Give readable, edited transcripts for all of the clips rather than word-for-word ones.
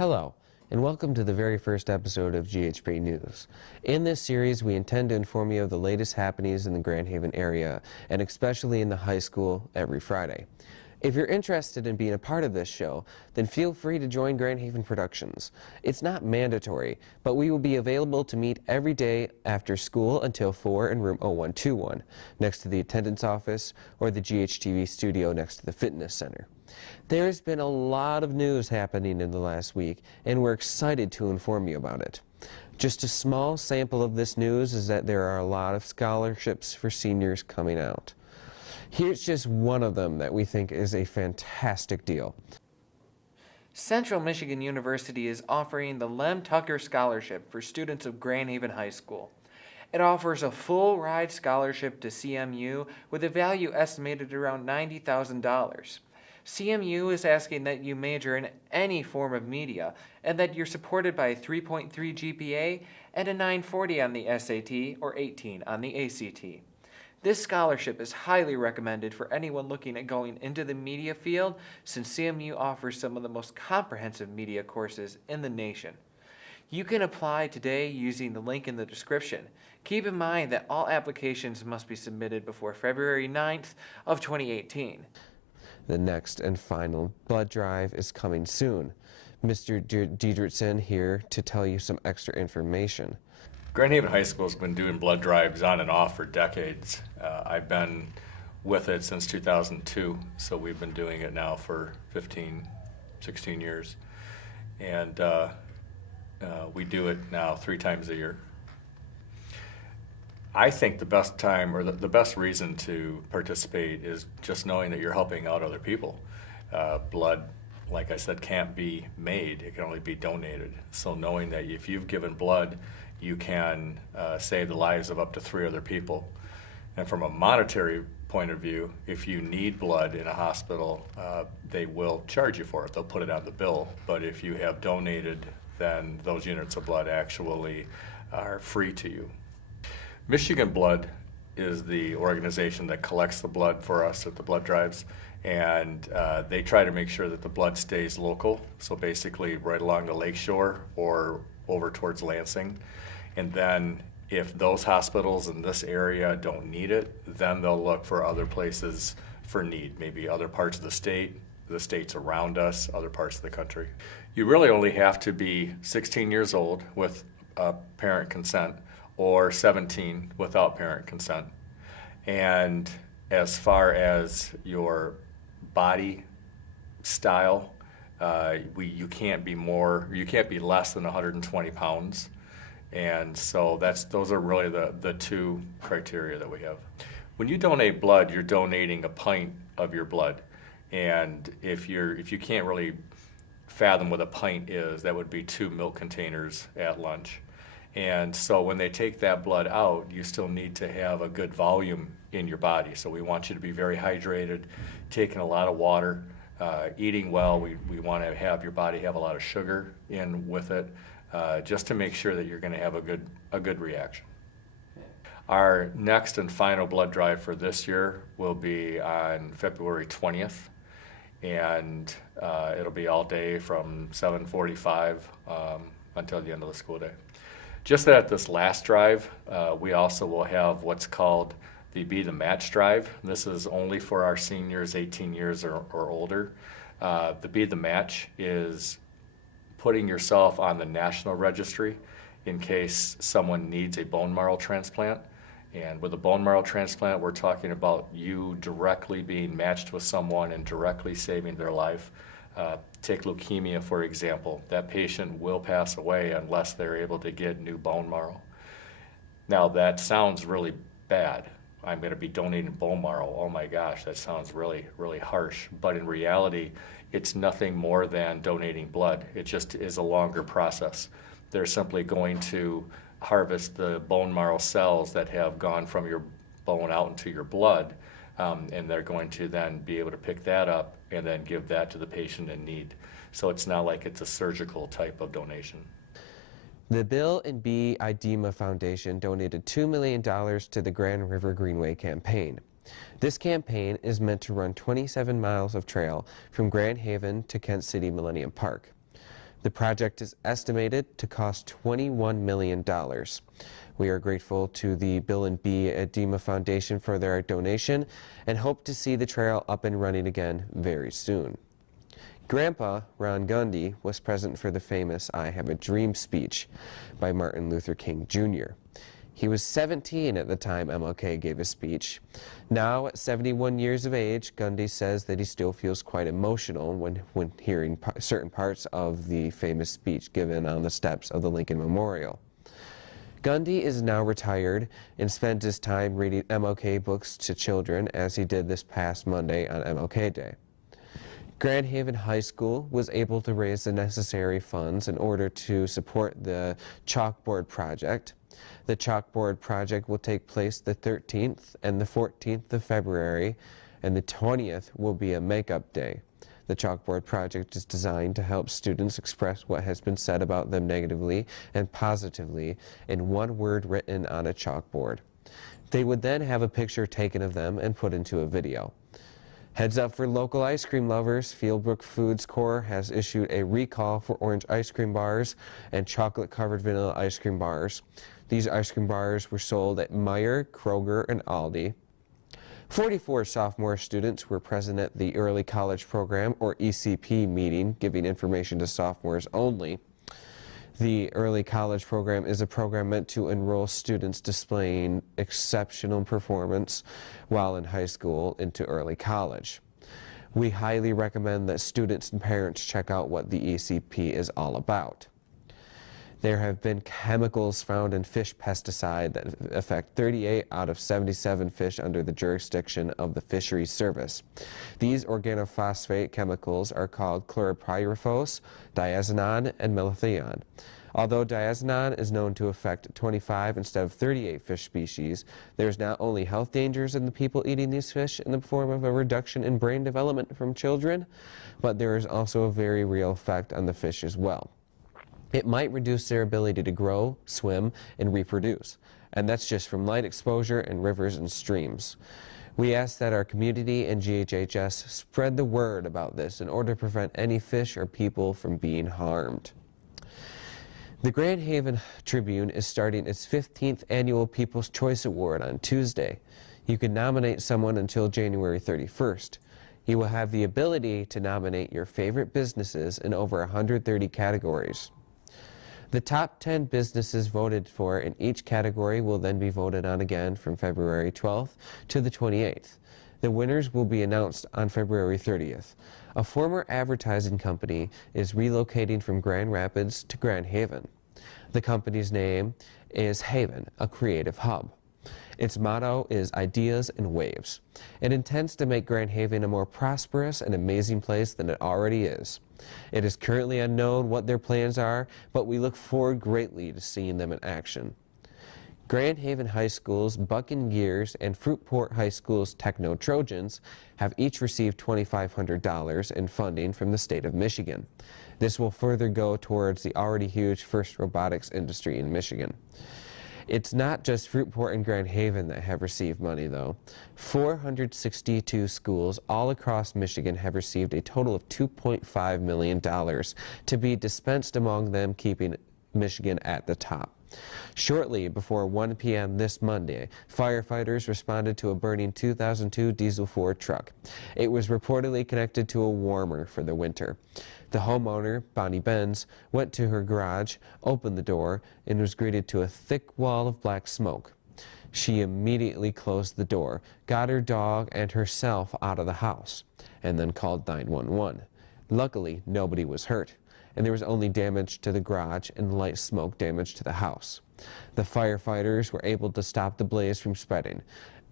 Hello, and welcome to the very first episode of GHP News. In this series, we intend to inform you of the latest happenings in the Grand Haven area, and especially in the high school every Friday. If you're interested in being a part of this show, then feel free to join Grand Haven Productions. It's not mandatory, but we will be available to meet every day after school until 4 in room 0121, next to the attendance office or the GHTV studio next to the fitness center. There's been a lot of news happening in the last week, and we're excited to inform you about it. Just a small sample of this news is that there are a lot of scholarships for seniors coming out. Here's just one of them that we think is a fantastic deal. Central Michigan University is offering the Lem Tucker Scholarship for students of Grand Haven High School. It offers a full ride scholarship to CMU with a value estimated around $90,000. CMU is asking that you major in any form of media and that you're supported by a 3.3 GPA and a 940 on the SAT or 18 on the ACT. This scholarship is highly recommended for anyone looking at going into the media field, since CMU offers some of the most comprehensive media courses in the nation. You can apply today using the link in the description. Keep in mind that all applications must be submitted before February 9th of 2018. The next and final blood drive is coming soon. Mr. Diedrichson here to tell you some extra information. Grand Haven High School has been doing blood drives on and off for decades. I've been with it since 2002, so we've been doing it now for 15, 16 years. And we do it now 3 times a year. I think the best time, or the best reason to participate, is just knowing that you're helping out other people. Blood, like I said, can't be made, it can only be donated. So knowing that if you've given blood, you can save the lives of up to 3 other people. And from a monetary point of view, if you need blood in a hospital, they will charge you for it. They'll put it on the bill. But if you have donated, then those units of blood actually are free to you. Michigan Blood is the organization that collects the blood for us at the blood drives, and they try to make sure that the blood stays local, so basically right along the lakeshore or over towards Lansing. And then if those hospitals in this area don't need it, then they'll look for other places for need, maybe other parts of the states around us, other parts of the country. You really only have to be 16 years old with parent consent, or 17 without parent consent. And as far as your body style, you can't be less than 120 pounds. And so those are really the 2 criteria that we have. When you donate blood, you're donating a pint of your blood. And if you can't really fathom what a pint is, that would be 2 milk containers at lunch. And so when they take that blood out, you still need to have a good volume in your body. So we want you to be very hydrated, taking a lot of water, eating well. We want to have your body have a lot of sugar in with it, just to make sure that you're going to have a good reaction. Our next and final blood drive for this year will be on February 20th, and it'll be all day from 7:45 until the end of the school day. Just that at this last drive, we also will have what's called the Be the Match drive. This is only for our seniors 18 years or older. The Be the Match is putting yourself on the national registry in case someone needs a bone marrow transplant. And with a bone marrow transplant, we're talking about you directly being matched with someone and directly saving their life. Take leukemia, for example. That patient will pass away unless they're able to get new bone marrow. Now, that sounds really bad. I'm going to be donating bone marrow. Oh my gosh, that sounds really, really harsh. But in reality, it's nothing more than donating blood. It just is a longer process. They're simply going to harvest the bone marrow cells that have gone from your bone out into your blood, and they're going to then be able to pick that up and then give that to the patient in need. So it's not like it's a surgical type of donation. The Bill and B. Idema Foundation donated $2 million to the Grand River Greenway campaign. This campaign is meant to run 27 miles of trail from Grand Haven to Kent City Millennium Park. The project is estimated to cost $21 million. We are grateful to the Bill and B. Edema Foundation for their donation and hope to see the trail up and running again very soon. Grandpa Ron Gundy was present for the famous "I Have a Dream" speech by Martin Luther King Jr. He was 17 at the time MLK gave his speech. Now, at 71 years of age, Gundy says that he still feels quite emotional when hearing certain parts of the famous speech given on the steps of the Lincoln Memorial. Gundy is now retired and spends his time reading MLK books to children, as he did this past Monday on MLK Day. Grand Haven High School was able to raise the necessary funds in order to support the chalkboard project. The chalkboard project will take place the 13th and the 14th of February, and the 20th will be a makeup day. The chalkboard project is designed to help students express what has been said about them negatively and positively in one word written on a chalkboard. They would then have a picture taken of them and put into a video. Heads up for local ice cream lovers, Fieldbrook Foods Corp. has issued a recall for orange ice cream bars and chocolate-covered vanilla ice cream bars. These ice cream bars were sold at Meijer, Kroger, and Aldi. 44 sophomore students were present at the Early College Program, or ECP, meeting, giving information to sophomores only. The Early College Program is a program meant to enroll students displaying exceptional performance while in high school into early college. We highly recommend that students and parents check out what the ECP is all about. There have been chemicals found in fish pesticide that affect 38 out of 77 fish under the jurisdiction of the Fisheries Service. These organophosphate chemicals are called chlorpyrifos, diazinon, and melathion. Although diazinon is known to affect 25 instead of 38 fish species, there's not only health dangers in the people eating these fish in the form of a reduction in brain development from children, but there is also a very real effect on the fish as well. It might reduce their ability to grow, swim, and reproduce, and that's just from light exposure in rivers and streams. We ask that our community and GHHS spread the word about this in order to prevent any fish or people from being harmed. The Grand Haven Tribune is starting its 15th annual People's Choice Award on Tuesday. You can nominate someone until January 31st. You will have the ability to nominate your favorite businesses in over 130 categories. The top 10 businesses voted for in each category will then be voted on again from February 12th to the 28th. The winners will be announced on February 30th. A former advertising company is relocating from Grand Rapids to Grand Haven. The company's name is Haven, a creative hub. Its motto is Ideas and Waves. It intends to make Grand Haven a more prosperous and amazing place than it already is. It is currently unknown what their plans are, but we look forward greatly to seeing them in action. Grand Haven High School's Bucking Gears and Fruitport High School's Techno Trojans have each received $2,500 in funding from the state of Michigan. This will further go towards the already huge FIRST robotics industry in Michigan. It's not just Fruitport and Grand Haven that have received money, though. 462 schools all across Michigan have received a total of $2.5 million to be dispensed among them, keeping Michigan at the top. Shortly before 1 p.m. this Monday, firefighters responded to a burning 2002 diesel Ford truck. It was reportedly connected to a warmer for the winter. The homeowner, Bonnie Benz, went to her garage, opened the door, and was greeted to a thick wall of black smoke. She immediately closed the door, got her dog and herself out of the house, and then called 911. Luckily, nobody was hurt, and there was only damage to the garage and light smoke damage to the house. The firefighters were able to stop the blaze from spreading.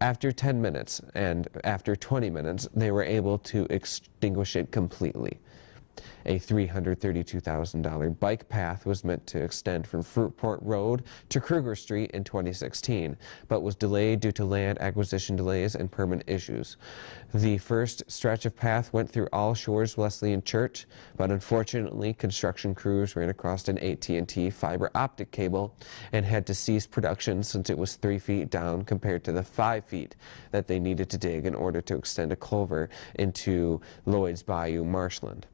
After 10 minutes and after 20 minutes, they were able to extinguish it completely. A $332,000 bike path was meant to extend from Fruitport Road to Kruger Street in 2016, but was delayed due to land acquisition delays and permit issues. The first stretch of path went through All Shores Wesleyan Church, but unfortunately construction crews ran across an AT&T fiber optic cable and had to cease production since it was 3 feet down compared to the 5 feet that they needed to dig in order to extend a culvert into Lloyd's Bayou marshland.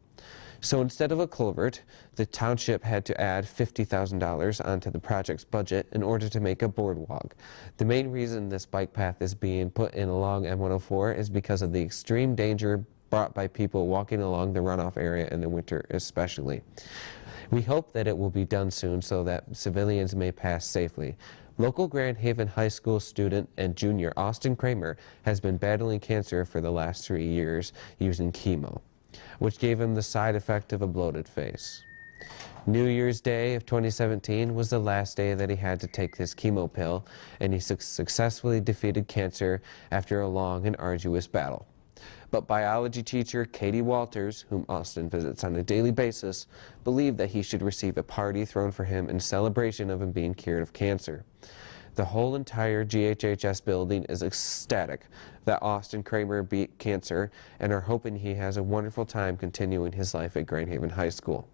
So instead of a culvert, the township had to add $50,000 onto the project's budget in order to make a boardwalk. The main reason this bike path is being put in along M104 is because of the extreme danger brought by people walking along the runoff area in the winter especially. We hope that it will be done soon so that civilians may pass safely. Local Grand Haven High School student and junior Austin Kramer has been battling cancer for the last 3 years using chemo, which gave him the side effect of a bloated face. New Year's Day of 2017 was the last day that he had to take this chemo pill, and he successfully defeated cancer after a long and arduous battle. But biology teacher Katie Walters, whom Austin visits on a daily basis, believed that he should receive a party thrown for him in celebration of him being cured of cancer. The whole entire GHHS building is ecstatic that Austin Kramer beat cancer and are hoping he has a wonderful time continuing his life at Grand Haven High School.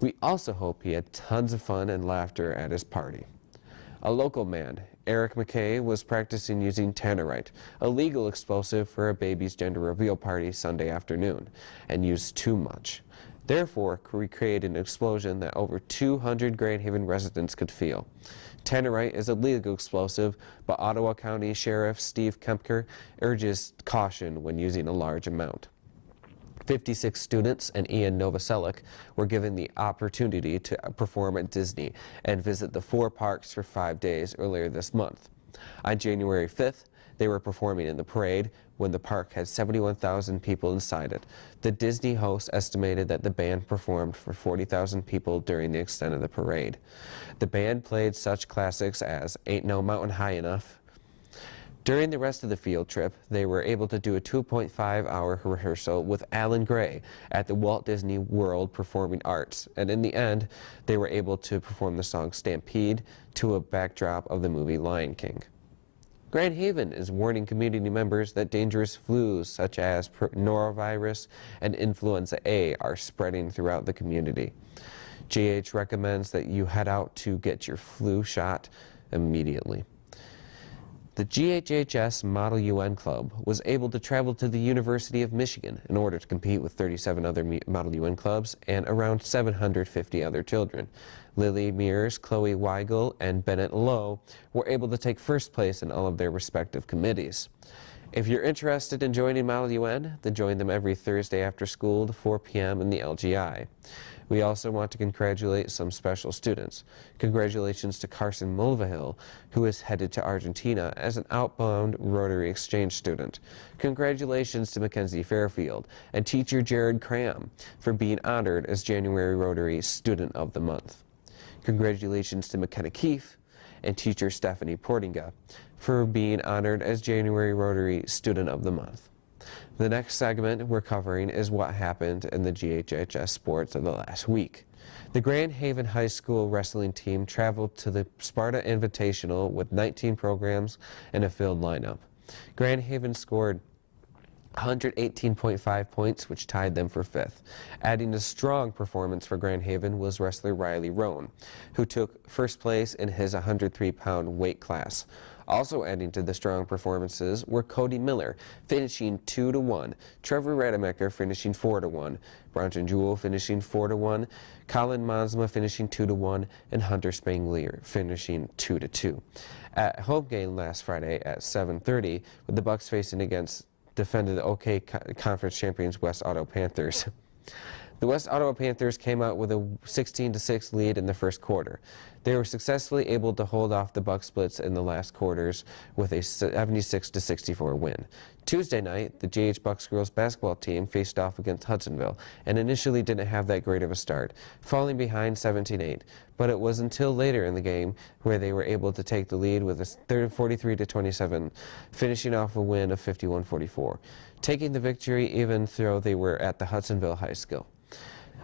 We also hope he had tons of fun and laughter at his party. A local man, Eric McKay, was practicing using tannerite, a legal explosive for a baby's gender reveal party Sunday afternoon, and used too much. Therefore, we created an explosion that over 200 Grand Haven residents could feel. Tannerite is a legal explosive, but Ottawa County Sheriff Steve Kempker urges caution when using a large amount. 56 students and Ian Novoselic were given the opportunity to perform at Disney and visit the 4 parks for 5 days earlier this month. On January 5th, they were performing in the parade when the park had 71,000 people inside it. The Disney host estimated that the band performed for 40,000 people during the extent of the parade. The band played such classics as Ain't No Mountain High Enough. During the rest of the field trip, they were able to do a 2.5-hour rehearsal with Alan Gray at the Walt Disney World Performing Arts, and in the end, they were able to perform the song Stampede to a backdrop of the movie Lion King. Grand Haven is warning community members that dangerous flus such as norovirus and influenza A are spreading throughout the community. GH recommends that you head out to get your flu shot immediately. The GHHS Model UN Club was able to travel to the University of Michigan in order to compete with 37 other Model UN clubs and around 750 other children. Lily Mears, Chloe Weigel, and Bennett Lowe were able to take first place in all of their respective committees. If you're interested in joining Model UN, then join them every Thursday after school to 4 p.m. in the LGI. We also want to congratulate some special students. Congratulations to Carson Mulvihill, who is headed to Argentina as an outbound Rotary Exchange student. Congratulations to Mackenzie Fairfield and teacher Jared Cram for being honored as January Rotary Student of the Month. Congratulations to McKenna Keefe and teacher Stephanie Portinga for being honored as January Rotary Student of the Month. The next segment we're covering is what happened in the GHHS sports of the last week. The Grand Haven High School wrestling team traveled to the Sparta Invitational with 19 programs and a filled lineup. Grand Haven scored 118.5 points, which tied them for 5th. Adding a strong performance for Grand Haven was wrestler Riley Roan, who took first place in his 103-pound weight class. Also adding to the strong performances were Cody Miller, finishing 2-1, Trevor Rademacher finishing 4-1, Bronson Jewell finishing 4-1, Colin Monsma finishing 2-1, and Hunter Spangler finishing 2-2. At home game last Friday at 7:30, with the Bucks facing against defended OK Conference champions West Ottawa Panthers. The West Ottawa Panthers came out with a 16-6 lead in the first quarter. They were successfully able to hold off the Buck Splits in the last quarters with a 76-64 win. Tuesday night, the GH Bucks girls basketball team faced off against Hudsonville and initially didn't have that great of a start, falling behind 17-8. But it was until later in the game where they were able to take the lead with a 43-27, finishing off a win of 51-44, taking the victory even though they were at the Hudsonville High School.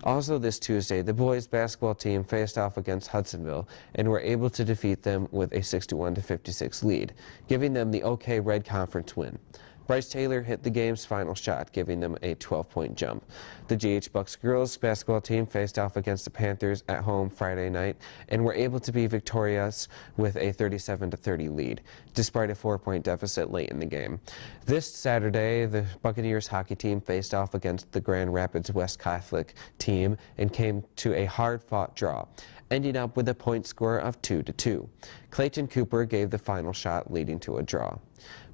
Also this Tuesday, the boys basketball team faced off against Hudsonville and were able to defeat them with a 61-56 lead, giving them the OK Red Conference win. Bryce Taylor hit the game's final shot, giving them a 12-point jump. The GH Bucks girls basketball team faced off against the Panthers at home Friday night and were able to be victorious with a 37-30 lead, despite a 4-point deficit late in the game. This Saturday, the Buccaneers hockey team faced off against the Grand Rapids West Catholic team and came to a hard-fought draw, ending up with a point score of 2-2. Clayton Cooper gave the final shot, leading to a draw.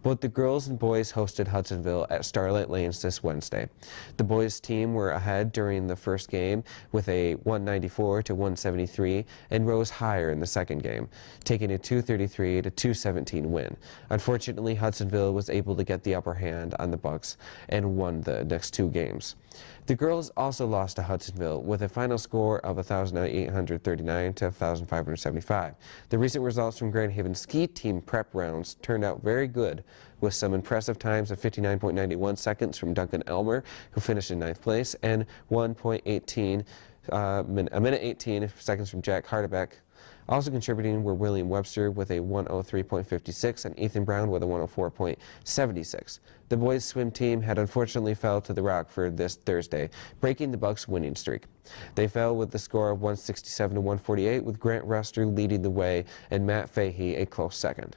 Both the girls and boys hosted Hudsonville at Starlight Lanes this Wednesday. The boys' team were ahead during the first game with a 194-173 and rose higher in the second game, taking a 233-217 win. Unfortunately, Hudsonville was able to get the upper hand on the Bucks and won the next two games. The girls also lost to Hudsonville with a final score of 1,839-1,575. The recent results from Grand Haven ski team prep rounds turned out very good, with some impressive times of 59.91 seconds from Duncan Elmer, who finished in 9th place, and a minute 18 seconds from Jack Hardebeck. Also contributing were William Webster with a 103.56 and Ethan Brown with a 104.76. The boys' swim team had unfortunately fell to the Rockford this Thursday, breaking the Bucks' winning streak. They fell with the score of 167-148, with Grant Ruster leading the way and Matt Fahey a close second.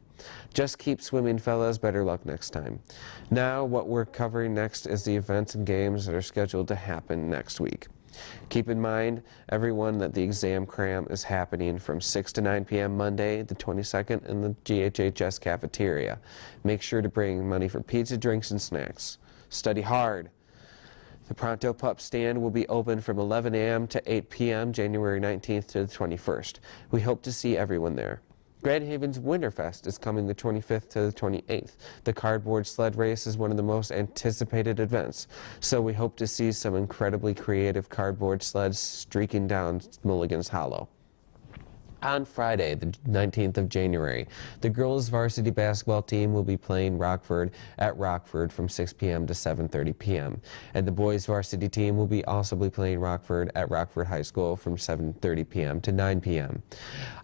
Just keep swimming, fellas. Better luck next time. Now, what we're covering next is the events and games that are scheduled to happen next week. Keep in mind, everyone, that the exam cram is happening from 6 to 9 p.m. Monday, the 22nd, in the GHHS cafeteria. Make sure to bring money for pizza, drinks, and snacks. Study hard. The Pronto Pup stand will be open from 11 a.m. to 8 p.m. January 19th to the 21st. We hope to see everyone there. Grand Haven's Winterfest is coming the 25th to the 28th. The cardboard sled race is one of the most anticipated events, so we hope to see some incredibly creative cardboard sleds streaking down Mulligan's Hollow. On Friday, the 19th of January, the girls' varsity basketball team will be playing Rockford at Rockford from 6 p.m. to 7:30 p.m. And the boys' varsity team will also be playing Rockford at Rockford High School from 7:30 p.m. to 9 p.m.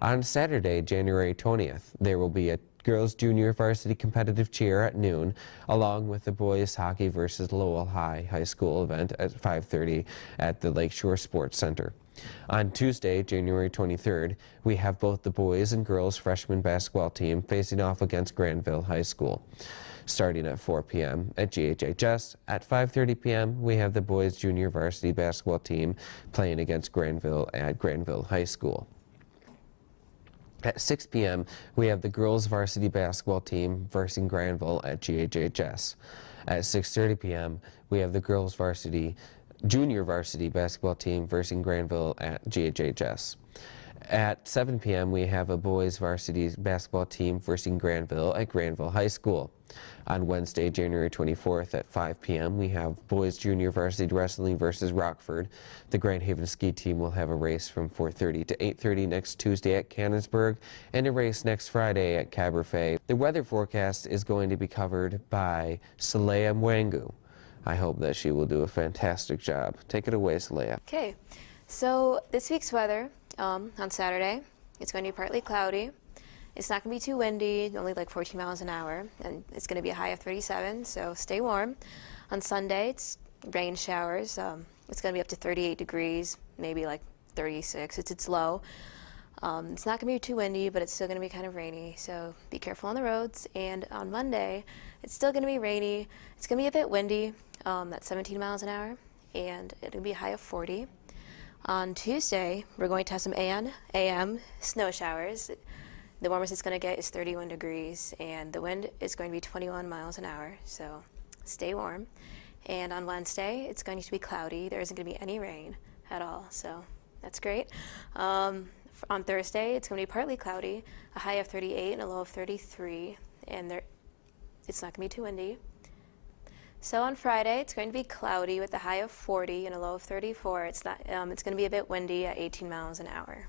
On Saturday, January 20th, there will be a girls' junior varsity competitive cheer at noon, along with the boys' hockey versus Lowell High School event at 5:30 at the Lakeshore Sports Center. On Tuesday, January 23rd, we have both the boys and girls freshman basketball team facing off against Granville High School, starting at 4 p.m. at GHHS. At 5:30 p.m., we have the boys junior varsity basketball team playing against Granville at Granville High School. At 6 p.m., we have the girls varsity basketball team versus Granville at GHHS. At 6:30 p.m., we have the girls junior varsity basketball team versus Granville at GHHS. At 7 p.m., we have a boys varsity basketball team versus Granville at Granville High School. On Wednesday, January 24th at 5 p.m., we have boys junior varsity wrestling versus Rockford. The Grand Haven ski team will have a race from 4:30 to 8:30 next Tuesday at Cannonsburg and a race next Friday at Caberfay. The weather forecast is going to be covered by Saleha Mwangu. I hope that she will do a fantastic job. Take it away, Saleha. Okay, so this week's weather on Saturday, it's going to be partly cloudy. It's not going to be too windy, only like 14 miles an hour, and it's going to be a high of 37, so stay warm. On Sunday, it's rain showers. It's going to be up to 38 degrees, maybe like 36. It's low. It's not going to be too windy, but it's still going to be kind of rainy, so be careful on the roads. And on Monday, it's still going to be rainy. It's going to be a bit windy. That's 17 miles an hour, and it'll be a high of 40. On Tuesday, we're going to have some AM snow showers. The warmest it's going to get is 31 degrees, and the wind is going to be 21 miles an hour, so stay warm. And on Wednesday, it's going to be cloudy. There isn't going to be any rain at all, so that's great. On Thursday, it's going to be partly cloudy, a high of 38 and a low of 33, and it's not going to be too windy. So on Friday, it's going to be cloudy with a high of 40 and a low of 34. It's going to be a bit windy at 18 miles an hour.